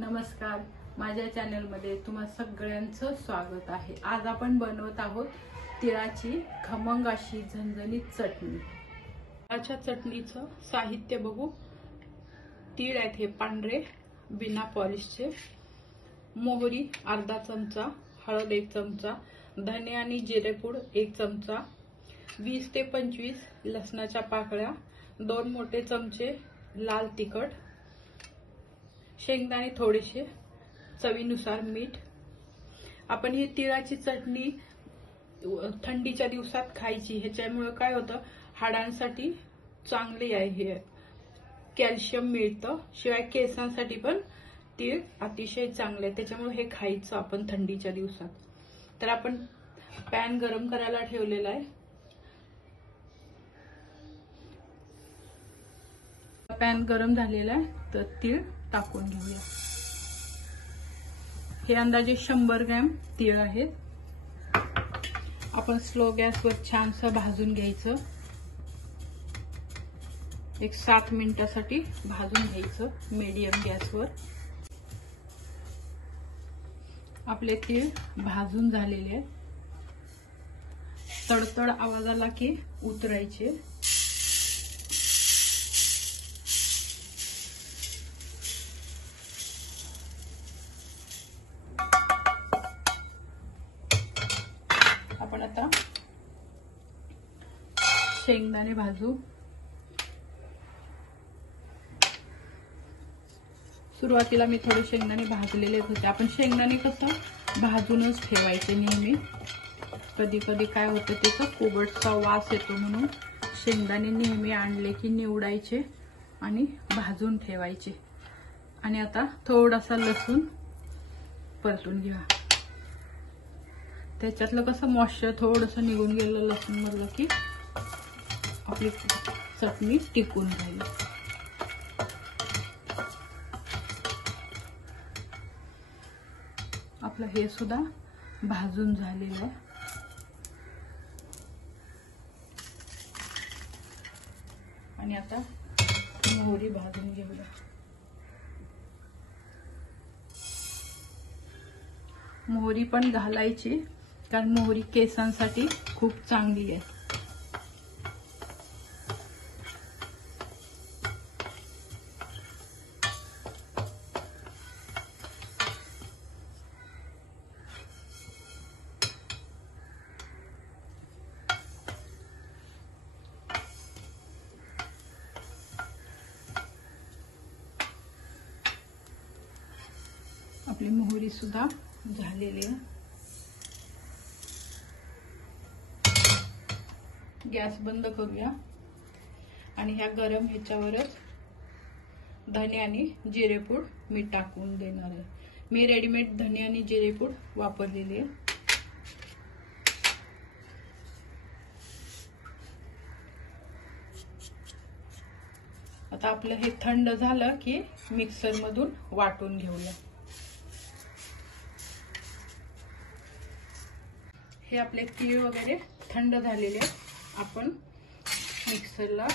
नमस्कार, माझ्या चॅनलमध्ये तुम्हा सगळ्यांचं स्वागत आहे। आज आपण बनवत आहोत तिळाची खमंग अशी झणझणीत चटणी। तिळाच्या चटणीचं साहित्य बघू। तीळ आहेत हे पांढरे बिना पॉलिशचे, मोहरी अर्धा चमचा, हळद 1 चमचा, धने आणि जिरेपूड 1 चमचा, 20 ते 25 लसणाच्या पाकळ्या, 2 मोठे चमचे लाल तिखट, शेंगदाणे थोडेसे, चवीनुसार मीठ। आपण ही तिळाची चटणी थंडीच्या दिवसात खायची, ह्याच्यामुळे काय होतं हाडांसाठी चांगली आहे, हे कॅल्शियम मिळतं। शिवाय केसांसाठी पण तीळ अतिशय चांगले आहे, त्याच्यामुळे हे खायचं आपण थंडीच्या दिवसात। तर आपण पॅन गरम करायला ठेवलेला आहे। पॅन गरम झालेला आहे, तर तीळ टाकून घेऊया। हे अंदाजे 100 ग्रॅम तीळ आहेत। आपण स्लो गॅसवर छानसं भाजून घ्यायचं। एक 7 मिनिटांसाठी भाजून घ्यायचं मीडियम गॅसवर। आपले तीळ भाजून झालेले आहेत। तडतड आवाज आला की उतरायचे। आपण आता शेंगदाणे भाजू। सुरुवातीला मी थोडे शेंगदाणे भाजलेलेच होते। आपण शेंगदाणे कसं भाजूनच ठेवायचे नेहमी। कधी कधी काय होतं त्याचा कोबटचा वास येतो, म्हणून शेंगदाणे नेहमी आणले की निवडायचे आणि भाजून ठेवायचे। आणि आता थोडासा लसूण परतून घ्या। त्याच्यातलं कसं मॉइश्चर थोडंसं निघून गेलं लसूण मधलं की आपली चटणी टिकून राहील। आपलं हे सुद्धा भाजून झालेलं आहे। आणि आता मोहरी भाजून घेऊया। मोहरी पण घालायची, कारण मोहरी केसांसाठी खूप चांगली आहे। आपली मोहरी सुद्धा झालेली आहे। गॅस बंद करूया आणि ह्या गरम ह्याच्यावरच धने आणि जिरेपूड मी टाकून देणार आहे। मी रेडीमेड धने आणि जिरेपूड वापरलेली आहे। आता आपलं हे थंड झालं की मिक्सर मधून वाटून घेऊया। हे आपले तीळ वगैरे थंड झालेले आहेत, आपण मिक्सरला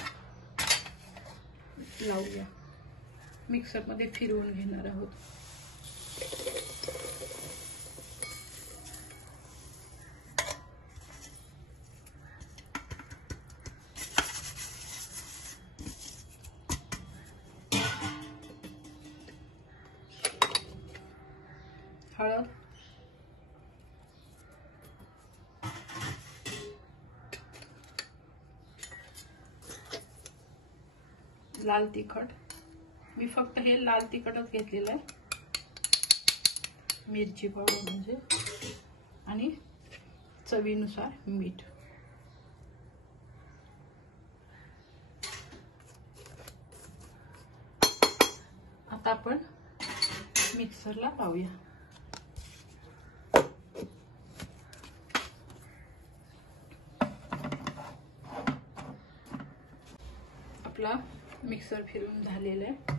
लावूया। मिक्सर मध्ये फिरवून घेणार आहोत। हळद, लाल तिखट, मी फक्त हे लाल तिखटच घेतलेलं आहे, मिरची पावडर म्हणजे, आणि चवीनुसार मीठ। आता आपण मिक्सरला लावूया। आपला मिक्सर फिरून झालेला आहे।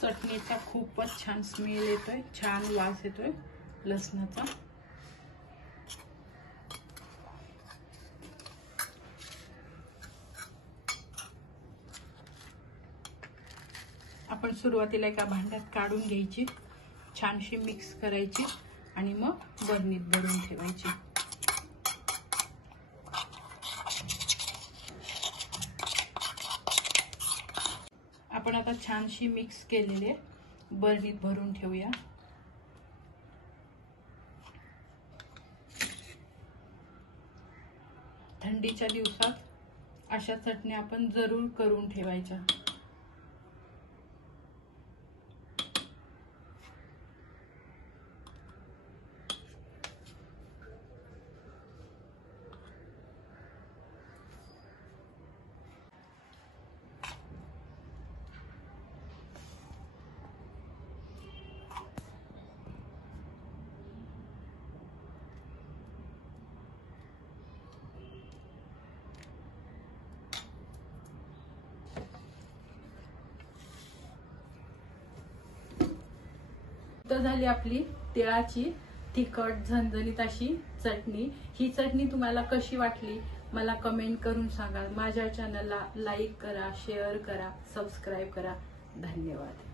चटणीचा खूप खूपच छान स्मेल येतोय, छान वास येतोय लसणाचा. आपण सुरुवातीला एका भांड्यात काढून घ्यायची, छानशी मिक्स करायची आणि मग बरणीत भरून ठेवायची. आपण आता छानशी मिक्स केलेले बरणीत भरून ठेवूया. थंडीच्या दिवसात अशा चटण्या आपण जरूर करून ठेवायच्या. तर झाली आपली तिळाची तिखट झणझणीत अशी चटणी. ही चटणी तुम्हाला कशी वाटली मला कमेंट करून सांगा. माझ्या चॅनलला लाईक करा, शेअर करा, सबस्क्राईब करा. धन्यवाद.